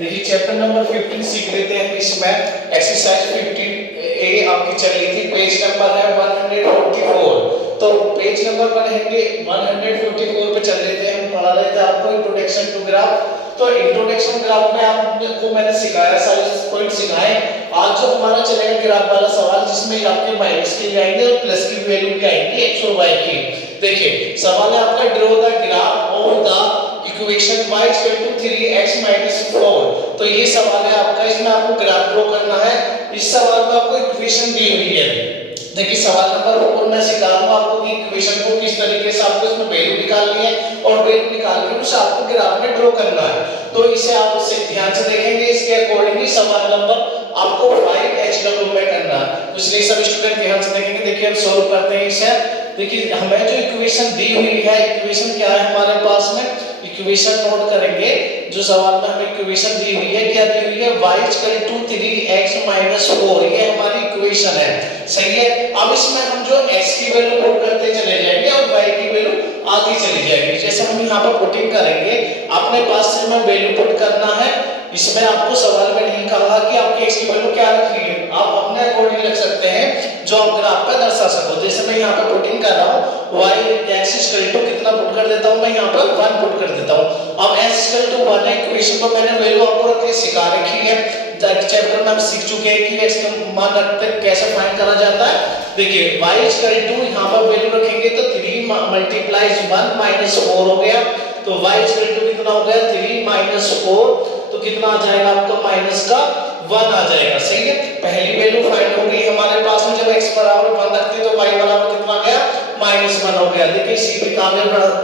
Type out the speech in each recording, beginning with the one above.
देखिए chapter number 15 सीख लेते हैं इसमें। एक्सरसाइज 15A आपकी चल रही थी, पेज नंबर है 144। तो पेज नंबर पर रहेंगे 144 पे चल लेते हैं। हम पढ़ा रहे थे आपको इंट्रोडक्शन टू ग्राफ। तो इंट्रोडक्शन ग्राफ में आपको मैंने सिखाया, सारे पॉइंट सिखाए। आज जो हमारा चलेगा ग्राफ वाला सवाल, जिसमें आपके माइनस के भी आएंगे और प्लस की वैल्यू भी आएंगी एक्स और वाई की। देखिए सवाल है आपका, draw the graph of the equation y equal to 3x - 4। तो ये सवाल है आपका, इसमें आपको ग्राफ ड्रॉ करना है। इस सवाल में आपको इक्वेशन दी हुई है। देखिए सवाल नंबर 4 मैं सिखाऊंगा आपको कि इक्वेशन को किस तरीके से आपको इसमें वैल्यू निकालनी है और वैल्यू निकाल के उसे आपको ग्राफ में ड्रॉ करना है। तो इसे आप ध्यान से देखेंगे, इसके अकॉर्डिंगली सवाल नंबर आपको 5HW में करना है। इसलिए सब स्टूडेंट ध्यान से देखेंगे। देखिए हम सॉल्व करते हैं इसे। देखिए हमें जो इक्वेशन दी हुई है, इक्वेशन क्या है हमारे पास में, इक्वेशन नोट करेंगे। जो सवाल में हमें इक्वेशन दी हुई है, क्या दी हुई है, y इक्वल टू 3x - 4। ये हमारी इक्वेशन है, सही है। अब इसमें हम जो x की वैल्यू पुट करते चले जाएंगे और y की वैल्यू आती चली जाएगी। जैसे हम यहाँ पर पुटिंग करेंगे, अपने पास से हमें वैल्यू पुट करना है। इसमें आपको सवाल में नहीं कहा कि आपकी x की वैल्यू क्या रखनी है, आप अपने अकॉर्डिंग रख सकते हैं जो आप ग्राफ पे दर्शा सको। जैसे मैं यहाँ पे पुटिंग कर रहा हूँ, y x इक्वल टू कितना पुट कर देता हूँ मैं यहाँ पर 1 पुट कर देता हूँ। अब x इक्वल टू 1 है, इक्वेशन पर मैंने वैल्यू आपको रख के सिखा रखी है। चैप्टर में हम सीख चुके हैं कि x का मान रखते कैसे फाइंड करा जाता है। देखिए y इक्वल टू यहाँ पर वैल्यू रखेंगे तो 3 मल्टीप्लाइज 1 माइनस 4 हो गया। तो y इक्वल टू कितना हो गया, 3 माइनस 4, तो कितना आ जाएगा आपका माइनस का 1 आ जाएगा, सही है। पहली वैल्यू फाइंड हो गई हमारे पास में। जब x बराबर 1 रखते तो y बराबर कितना आ गया, -1 हो गया। देखिए इसी भी काम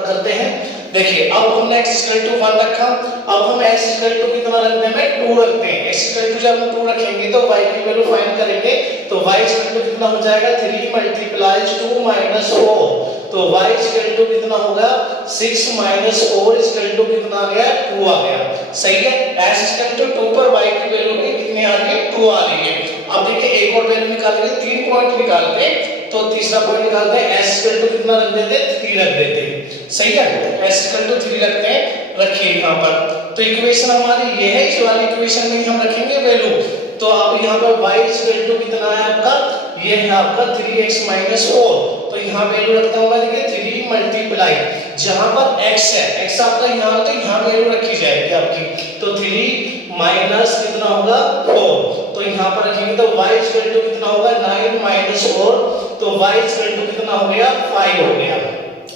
करते हैं। देखिए अब हमने x इक्वल टू 1 रखा, अब हम x इक्वल टू कितना रखते हैं, 2 रखते हैं। x इक्वल टू जब हम 2 रखेंगे तो y की वैल्यू फाइंड करेंगे तो y इक्वल टू कितना हो जाएगा, 3 मल्टीप्लाइज 2 माइनस 4। तो y इक्वल टू कितना होगा, 6 माइनस 4 इक्वल टू कितना आ गया, 2 आ गया, सही है। x इक्वल टू 2 पर y की वैल्यू भी कितनी आ रही है, 2 आ रही है। अब देखिए एक और वैल्यू निकालेंगे, 3 पॉइंट निकालते हैं। तो तीसरा पॉइंट निकालते हैं, s इक्वल टू कितना रख देते हैं, 3 रख देते हैं, सही है। s इक्वल टू 3 रखते हैं, रखिए यहाँ पर। तो इक्वेशन हमारी ये है, इस वाली इक्वेशन में हम रखेंगे वैल्यू। तो अब यहाँ पर y इक्वल टू कितना है आपका, ये है आपका 3x - 4। तो यहाँ वैल्यू रखता हूँ मैं, देखिए 3 मल्टीप्लाई जहाँ पर x है, x आपका यहाँ तो यहाँ वैल्यू रखी जाएगी आपकी। तो 3 माइनस कितना होगा 4, तो यहाँ पर रखेंगे तो y इक्वल टू कितना होगा, 9 माइनस 4। तो y इक्वल टू कितना हो गया, 5 हो गया,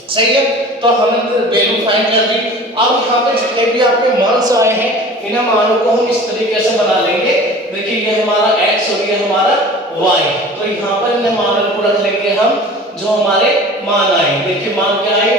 सही है। तो हमने वैल्यू फाइंड कर दी। अब यहाँ पे जितने भी आपके मार्क्स आए हैं, इन मानों को हम इस तरीके से बना लेंगे। देखिए ये हमारा x और ये हमारा y, तो यहाँ पर इन मानों को रख लेंगे हम जो हमारे मान आए। देखिए मान क्या आए,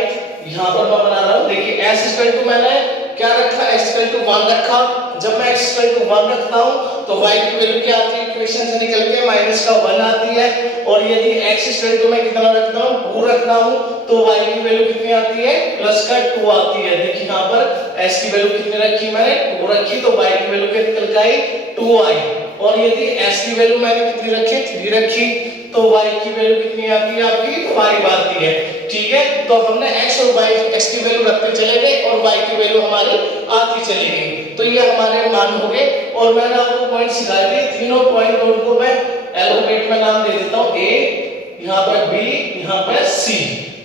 यहाँ पर मैं बना रहा हूँ। देखिए s इक्वल टू मैंने क्या रखा, x इक्वल टू 1 रखा। जब मैं x इक्वल टू 1 रखता हूँ तो y की वैल्यू क्या आती है, इक्वेशन से निकल के माइनस का 1 आती है। और यदि x इक्वल टू मैं कितना रखता हूँ, 2 रखता हूँ, तो y की वैल्यू कितनी आती है, प्लस का 2 आती है। देखिए यहाँ पर s की वैल्यू कितनी रखी मैंने, 2 रखी, तो y की वैल्यू कितनी निकल आई, 2 आई। और यदि s की वैल्यू मैंने कितनी रखी, 3 रखी, तो y की वैल्यू कितनी आती है आपकी, 5 आती है, ठीक है। तो हमने x और y, x की वैल्यू रखते चले गए और y की वैल्यू हमारी आती चली गई। तो ये हमारे मान हो गए। और मैंने आपको पॉइंट सिखाए थे, तीनों पॉइंट नोट को मैं एल्फाबेट में नाम दे देता हूँ, a, यहाँ पर b, यहाँ पर c।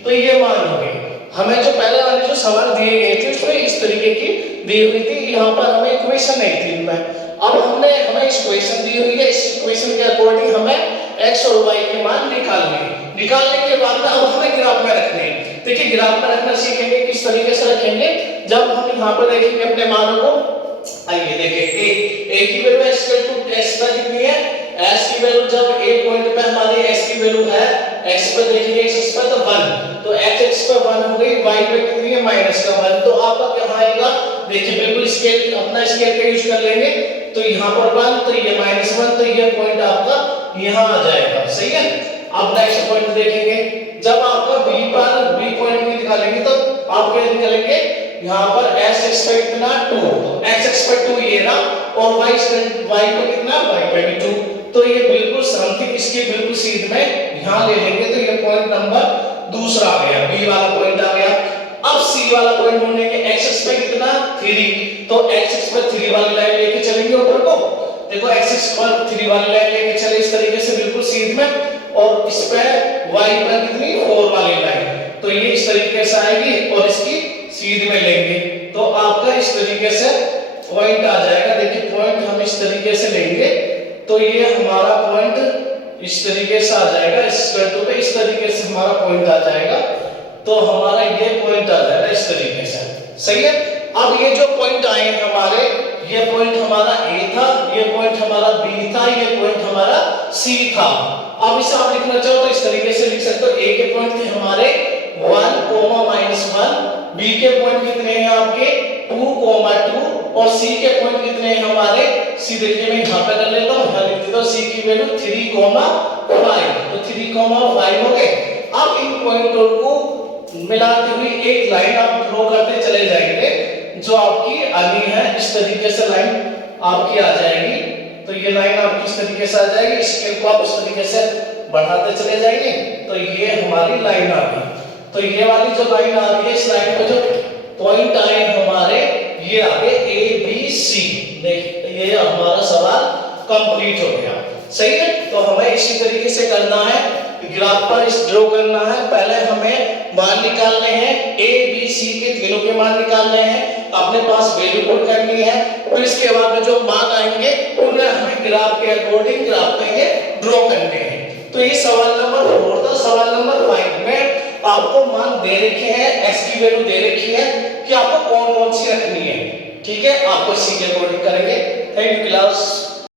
तो ये मान हो गए। हमें जो पहले वाले जो सवाल दिए गए थे उसमें इस तरीके की दी हुई थी, यहाँ पर हमें इक्वेशन नहीं थी इनमें। अब हमें इस इक्वेशन दी हुई है, इस इक्वेशन के अकॉर्डिंग हमें x और y के मान निकालने के बाद अब हमें ग्राफ में रखने हैं। देखिए ग्राफ में रखना सीखेंगे, किस तरीके से रखेंगे, जब हम यहाँ पर देखेंगे अपने मानों को। आइए देखिए a की वैल्यू x कितनी है, s की वैल्यू जब a पॉइंट पे हमारी s की वैल्यू है, x पे देखिए x पे तो 1, तो x पे 1 हो गई, y पे कितनी है, माइनस का 1। तो आपका क्या आएगा, देखिए बिल्कुल स्केल, अपना स्केल का यूज कर लेंगे। तो यहाँ पर 1, तो ये -1, तो ये पॉइंट आपका यहाँ आ जाएगा, सही है। अब नेक्स्ट पॉइंट देखेंगे, जब आपका b पॉइंट भी निकालेंगे तो आप क्या निकालेंगे, यहाँ पर s पे कितना 2, तो x पे 2 ये रहा, और y पे कितना, y पे भी 2। तो ये बिल्कुल समथिंग इसके बिल्कुल सीध में यहाँ ले लेंगे। तो ये पॉइंट नंबर दूसरा आ गया, बी वाला पॉइंट आ गया। अब सी वाला पॉइंट ढूंढेंगे। एक्स एक्स पे कितना 3, तो एक्स एक्स पे 3 वाली लाइन लेके चलेंगे ऊपर को। देखो एक्स एक्स पर 3 वाली लाइन लेके चले इस तरीके से बिल्कुल सीध में, और इस पे y पर कितनी 4 वाली लाइन, तो ये इस तरीके से आएगी और इसकी सीध में लेंगे तो आपका इस तरीके से पॉइंट आ जाएगा। देखिए पॉइंट हम इस तरीके से लेंगे तो ये हमारा पॉइंट इस तरीके से आ जाएगा, इस स्क्वायर पे इस तरीके से हमारा पॉइंट आ जाएगा, तो हमारा ये पॉइंट आ जाएगा इस तरीके से। सही है। अब ये जो पॉइंट आए हमारे, ये पॉइंट हमारा ए था, ये पॉइंट हमारा बी था, ये पॉइंट हमारा सी था। अब इसे आप लिखना चाहो तो इस तरीके से लिख सकते हो, ए के पॉइंट थे हमारे 1, -1, बी के पॉइंट कितने हैं आपके 2, 2 और सी के पॉइंट कितने हैं हमारे, सी देखिए मैं यहां पे कर लेता हूं, यहां लिख देता हूं सी की वैल्यू 3, 5, तो 3, 5 हो गए। अब इन पॉइंटों को मिलाती हुई एक लाइन आप ड्रॉ करते चले जाएंगे जो आपकी आनी है, इस तरीके से लाइन आपकी आ जाएगी। तो ये लाइन आपकी इस तरीके से आ जाएगी, स्केल को आप इस तरीके से बढ़ाते चले जाएंगे तो ये हमारी लाइन आ गई। तो ये वाली जो लाइन आ रही है, इस लाइन में जो पॉइंट आए हमारे ये आ गए ए बी सी। देखिए ये हमारा सवाल कंप्लीट हो गया। सही है। तो हमें इसी तरीके से करना है, ग्राफ पर इस ड्रॉ करना है। पहले हमें मान निकालने हैं, ए बी सी के तीनों के मान निकालने हैं, अपने पास वैल्यू पुट करनी है, फिर इसके बाद जो मान आएंगे उन्हें हमें ग्राफ के अकॉर्डिंग ग्राफ में ये ड्रॉ करने हैं। तो ये सवाल नंबर 4 था। सवाल नंबर 5 में आपको मान दे रखे हैं, x की वैल्यू दे रखी है कि आपको कौन कौन सी रखनी है। ठीक है, आपको इसी के अकॉर्डिंग करेंगे। Thank you class.